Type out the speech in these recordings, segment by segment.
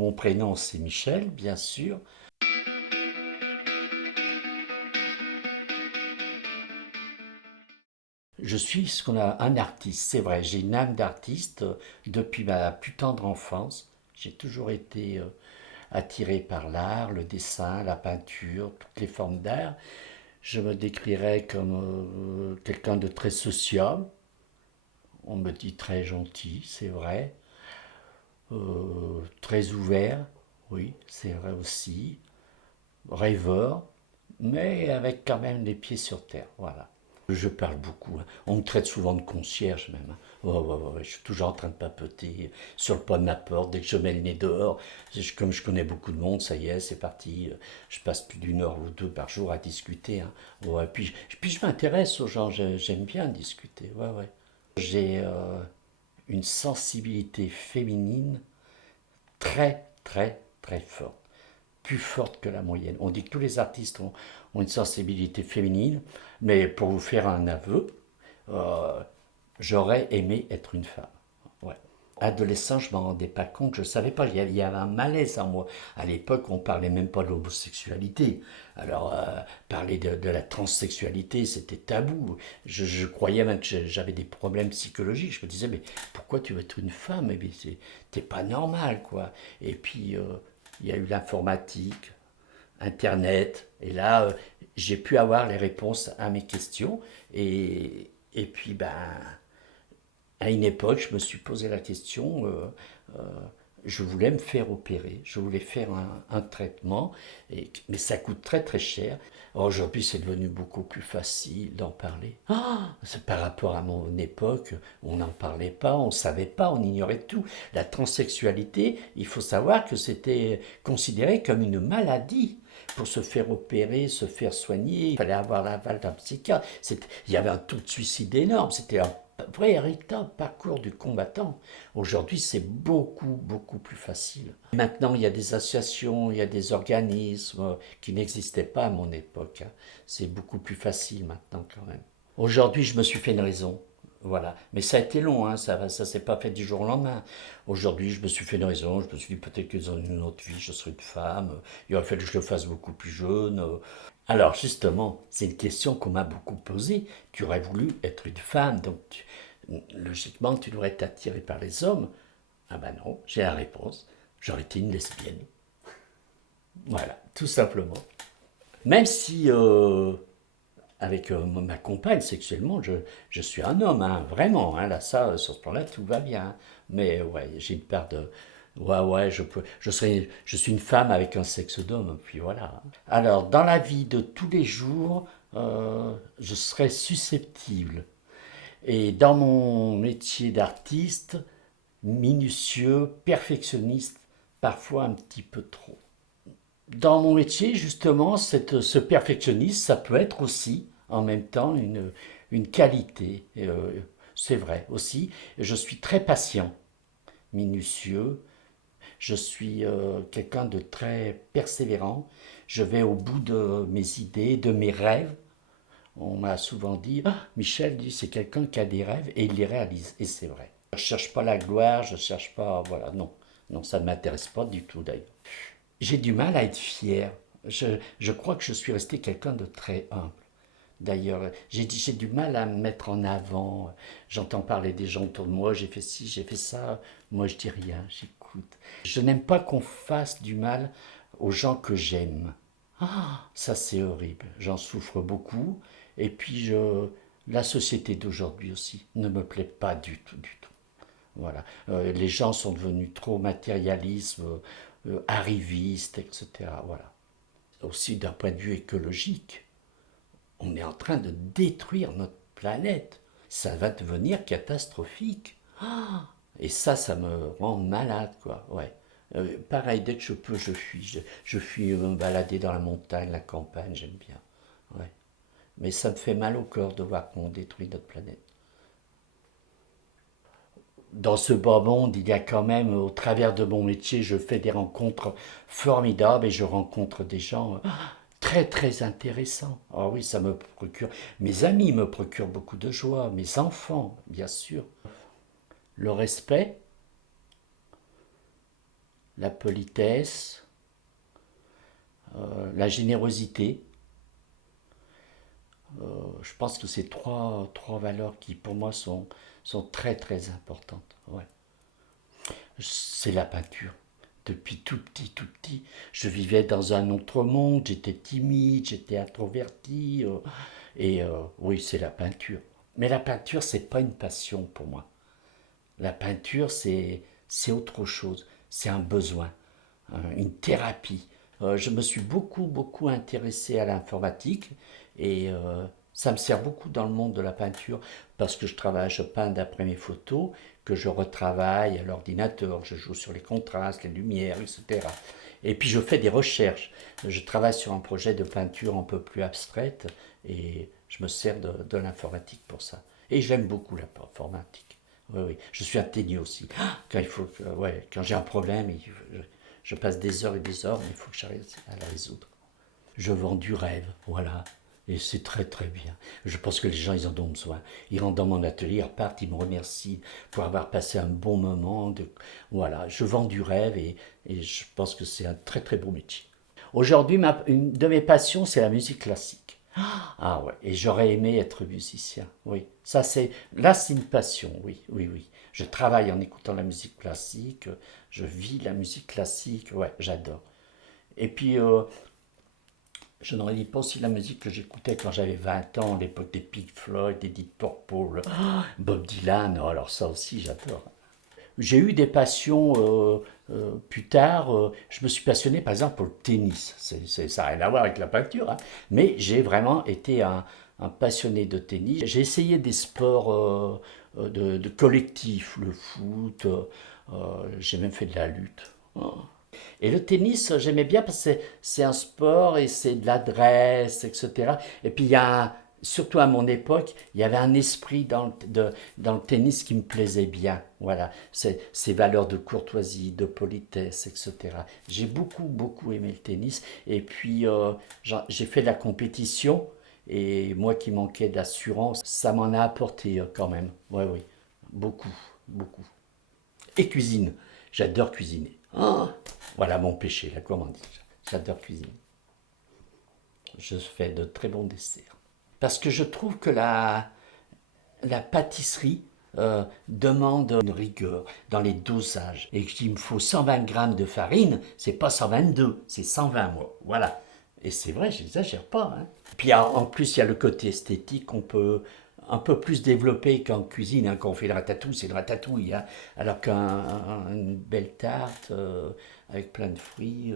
mon prénom c'est Michel, bien sûr. Je suis ce qu'on a un artiste, c'est vrai, j'ai une âme d'artiste depuis ma plus tendre enfance. J'ai toujours été attiré par l'art, le dessin, la peinture, toutes les formes d'art. Je me décrirais comme quelqu'un de très sociable. On me dit très gentil, c'est vrai. Très ouvert, oui, c'est vrai aussi. Rêveur, mais avec quand même les pieds sur terre, voilà. Je parle beaucoup, hein. On me traite souvent de concierge même, hein. Ouais, ouais, ouais, ouais. Je suis toujours en train de papoter sur le pas de ma porte. Dès que je mets le nez dehors, comme je connais beaucoup de monde, ça y est, c'est parti. Je passe plus d'une heure ou deux par jour à discuter, hein. Ouais, puis je m'intéresse aux gens, j'aime bien discuter. Ouais, ouais. J'ai une sensibilité féminine très, très, très forte, plus forte que la moyenne. On dit que tous les artistes ont une sensibilité féminine, mais pour vous faire un aveu, euh, j'aurais aimé être une femme. Ouais. Adolescent, je ne m'en rendais pas compte, je ne savais pas, il y avait un malaise en moi. À l'époque, on ne parlait même pas de l'homosexualité. Alors, parler de la transsexualité, c'était tabou. Je croyais même que j'avais des problèmes psychologiques. Je me disais, mais pourquoi tu veux être une femme? Mais t'es pas normal, quoi. Et puis, il y a eu l'informatique, Internet, et là, j'ai pu avoir les réponses à mes questions. Et puis, ben, à une époque, je me suis posé la question, euh, je voulais me faire opérer, je voulais faire un traitement, mais ça coûte très très cher. Aujourd'hui, c'est devenu beaucoup plus facile d'en parler. C'est par rapport à mon époque, on n'en parlait pas, on ne savait pas, on ignorait tout. La transsexualité, il faut savoir que c'était considéré comme une maladie. Pour se faire opérer, se faire soigner, il fallait avoir l'aval d'un psychiatre. Il y avait un taux de suicide énorme, c'était un véritable parcours du combattant. Aujourd'hui, c'est beaucoup, beaucoup plus facile. Maintenant, il y a des associations, il y a des organismes qui n'existaient pas à mon époque, hein. C'est beaucoup plus facile maintenant quand même. Aujourd'hui, je me suis fait une raison. Voilà. Mais ça a été long, hein. Ça s'est pas fait du jour au lendemain. Aujourd'hui, je me suis fait une raison. Je me suis dit peut-être que dans une autre vie, je serai une femme. Il aurait fallu que je le fasse beaucoup plus jeune. Alors, justement, c'est une question qu'on m'a beaucoup posée. Tu aurais voulu être une femme, donc logiquement, tu devrais être attiré par les hommes. Ah ben non, j'ai la réponse. J'aurais été une lesbienne. Voilà, tout simplement. Même si avec ma compagne sexuellement, je suis un homme, hein, vraiment. Hein, là, ça, sur ce plan-là, tout va bien. Mais ouais, j'ai une part de. Ouais, ouais, je suis une femme avec un sexe d'homme, puis voilà. Alors, dans la vie de tous les jours, je serais susceptible. Et dans mon métier d'artiste, minutieux, perfectionniste, parfois un petit peu trop. Dans mon métier, justement, ce perfectionnisme, ça peut être aussi en même temps une qualité. C'est vrai aussi. Je suis très patient, minutieux. Je suis quelqu'un de très persévérant. Je vais au bout de mes idées, de mes rêves. On m'a souvent dit, ah, Michel dit, c'est quelqu'un qui a des rêves et il les réalise. Et c'est vrai. Je ne cherche pas la gloire, je ne cherche pas, voilà, non. Non, ça ne m'intéresse pas du tout d'ailleurs. J'ai du mal à être fier. Je crois que je suis resté quelqu'un de très humble. D'ailleurs, j'ai du mal à me mettre en avant. J'entends parler des gens autour de moi, j'ai fait ci, j'ai fait ça. Moi, je dis rien, j'écoute. Je n'aime pas qu'on fasse du mal aux gens que j'aime. Ah, ça c'est horrible. J'en souffre beaucoup. Et puis, la société d'aujourd'hui aussi ne me plaît pas du tout, du tout. Voilà. Les gens sont devenus trop matérialistes, arrivistes, etc. Voilà. Aussi d'un point de vue écologique, on est en train de détruire notre planète. Ça va devenir catastrophique. Et ça me rend malade, quoi. Ouais. Pareil, dès que je peux, je fuis. Je fuis me balader dans la montagne, la campagne, j'aime bien. Ouais. Mais ça me fait mal au cœur de voir qu'on détruit notre planète. Dans ce bas monde, il y a quand même, au travers de mon métier, je fais des rencontres formidables et je rencontre des gens très très intéressants. Ah oui, ça me procure, mes amis me procurent beaucoup de joie, mes enfants, bien sûr. Le respect, la politesse, la générosité. Je pense que c'est trois valeurs qui pour moi sont très très importantes. Ouais. C'est la peinture. Depuis tout petit, je vivais dans un autre monde, j'étais timide, j'étais introverti, et oui, c'est la peinture. Mais la peinture, c'est pas une passion pour moi. La peinture, c'est autre chose, c'est un besoin, une thérapie. Je me suis beaucoup intéressé à l'informatique et ça me sert beaucoup dans le monde de la peinture parce que je peins d'après mes photos, que je retravaille à l'ordinateur, je joue sur les contrastes, les lumières, etc. Et puis je fais des recherches. Je travaille sur un projet de peinture un peu plus abstraite et je me sers de l'informatique pour ça. Et j'aime beaucoup l'informatique. Oui, oui. Je suis un teigneux aussi. Ouais, quand j'ai un problème, je passe des heures et des heures, mais il faut que j'arrive à la résoudre. Je vends du rêve, voilà. Et c'est très très bien. Je pense que les gens, ils en ont besoin. Ils rentrent dans mon atelier, ils repartent, ils me remercient pour avoir passé un bon moment. Voilà, je vends du rêve et je pense que c'est un très très beau métier. Aujourd'hui, une de mes passions, c'est la musique classique. Ah ouais, et j'aurais aimé être musicien, oui. Là c'est une passion, oui, oui, oui. Je travaille en écoutant la musique classique, je vis la musique classique, ouais, j'adore. Et puis, je ne relis pas aussi la musique que j'écoutais quand j'avais 20 ans, à l'époque des Pink Floyd, des Deep Purple, Bob Dylan, oh, alors ça aussi j'adore. J'ai eu des passions plus tard. Je me suis passionné par exemple pour le tennis. Ça n'a rien à voir avec la peinture, hein. Mais j'ai vraiment été un passionné de tennis. J'ai essayé des sports de collectif, le foot, j'ai même fait de la lutte. Oh. Et le tennis, j'aimais bien parce que c'est un sport et c'est de l'adresse, etc. Et puis surtout à mon époque, il y avait un esprit dans le tennis qui me plaisait bien. Voilà, ces valeurs de courtoisie, de politesse, etc. J'ai beaucoup aimé le tennis. Et puis, j'ai fait de la compétition. Et moi qui manquais d'assurance, ça m'en a apporté quand même. Oui, oui, beaucoup. Et cuisine. J'adore cuisiner. Ah, voilà mon péché, la gourmandise. J'adore cuisiner. Je fais de très bons desserts. Parce que je trouve que la pâtisserie demande une rigueur dans les dosages. Et qu'il me faut 120 grammes de farine, c'est pas 122, c'est 120 moi. Voilà. Et c'est vrai, j'exagère pas, hein. Puis en plus, il y a le côté esthétique qu'on peut un peu plus développé qu'en cuisine, hein. Quand on fait le ratatouille, c'est le ratatouille, hein. Alors qu'une belle tarte avec plein de fruits,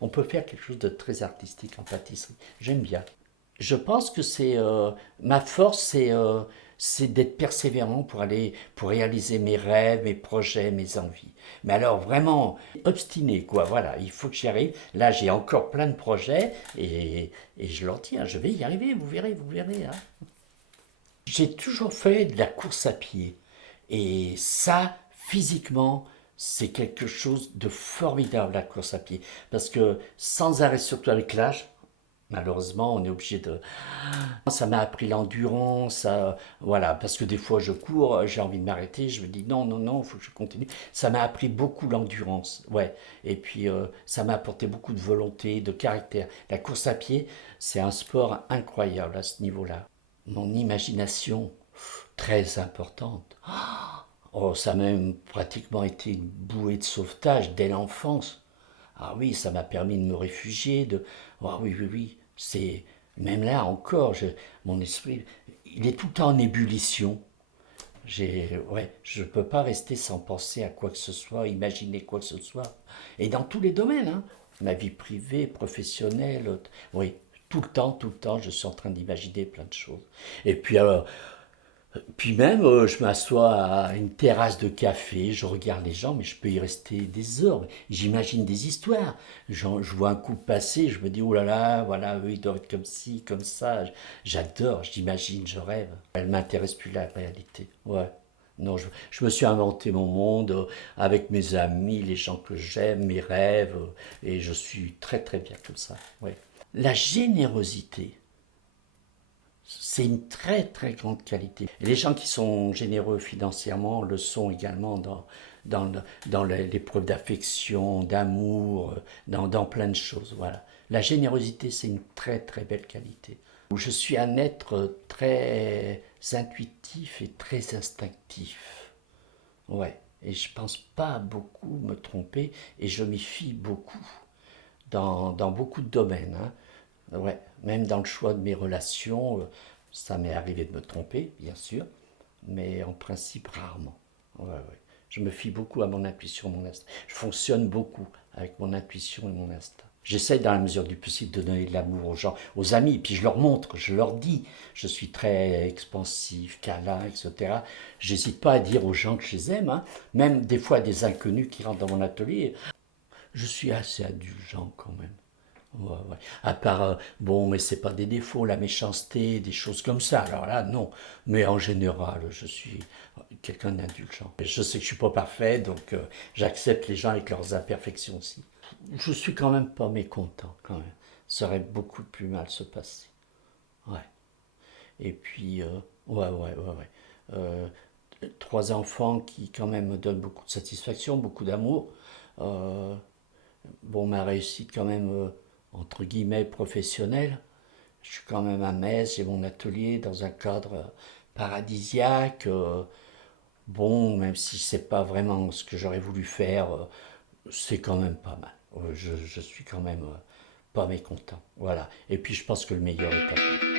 on peut faire quelque chose de très artistique en pâtisserie. J'aime bien. Je pense que ma force, c'est d'être persévérant pour réaliser mes rêves, mes projets, mes envies. Mais alors vraiment obstiné, quoi. Voilà, il faut que j'y arrive. Là, j'ai encore plein de projets et je leur tiens. Je vais y arriver, vous verrez, hein. J'ai toujours fait de la course à pied. Et ça, physiquement, c'est quelque chose de formidable, la course à pied. Parce que sans arrêt, surtout avec l'âge, malheureusement, on est obligé de... Ça m'a appris l'endurance, voilà, parce que des fois je cours, j'ai envie de m'arrêter, je me dis non, il faut que je continue. Ça m'a appris beaucoup l'endurance, ouais. Et puis ça m'a apporté beaucoup de volonté, de caractère. La course à pied, c'est un sport incroyable à ce niveau-là. Mon imagination, très importante. Oh, ça a même pratiquement été une bouée de sauvetage dès l'enfance. Ah oui, ça m'a permis de me réfugier, de... Ah oui, oui, oui, c'est... Même là encore, mon esprit, il est tout le temps en ébullition. Ouais, je ne peux pas rester sans penser à quoi que ce soit, imaginer quoi que ce soit. Et dans tous les domaines, hein. Ma vie privée, professionnelle, oui, tout le temps, je suis en train d'imaginer plein de choses. Et puis même, je m'assois à une terrasse de café, je regarde les gens, mais je peux y rester des heures. J'imagine des histoires. Je vois un couple passer, je me dis, oh là là, voilà, eux, ils doivent être comme ci, comme ça. J'adore, j'imagine, je rêve. Elle m'intéresse plus la réalité. Ouais. Non, je me suis inventé mon monde avec mes amis, les gens que j'aime, mes rêves, et je suis très très bien comme ça. Ouais. La générosité, c'est une très très grande qualité. Et les gens qui sont généreux financièrement le sont également dans l'épreuve d'affection, d'amour, dans plein de choses. Voilà. La générosité, c'est une très très belle qualité. Je suis un être très intuitif et très instinctif. Ouais. Et je pense pas beaucoup me tromper et je m'y fie beaucoup dans beaucoup de domaines, hein. Ouais. Même dans le choix de mes relations, ça m'est arrivé de me tromper, bien sûr, mais en principe rarement. Ouais, ouais. Je me fie beaucoup à mon intuition, mon instinct. Je fonctionne beaucoup avec mon intuition et mon instinct. J'essaie dans la mesure du possible de donner de l'amour aux gens, aux amis, puis je leur montre, je leur dis, je suis très expansif, câlin, etc. J'hésite pas à dire aux gens que je les aime, hein. Même des fois des inconnus qui rentrent dans mon atelier. Je suis assez indulgent quand même. Ouais, ouais. À part, bon, mais c'est pas des défauts, la méchanceté, des choses comme ça. Alors là, non. Mais en général, je suis quelqu'un d'indulgent. Je sais que je suis pas parfait, donc j'accepte les gens avec leurs imperfections aussi. Je suis quand même pas mécontent, quand même. Ça aurait beaucoup plus mal se passer. Ouais. Et puis, ouais, ouais, ouais, ouais. Euh, Trois enfants qui, quand même, me donnent beaucoup de satisfaction, beaucoup d'amour. Euh, bon, ma réussite, quand même, entre guillemets, professionnelle. Je suis quand même à Metz, j'ai mon atelier dans un cadre paradisiaque. Bon, même si c'est pas vraiment ce que j'aurais voulu faire, c'est quand même pas mal. Je suis quand même pas mécontent. Voilà. Et puis je pense que le meilleur est à venir.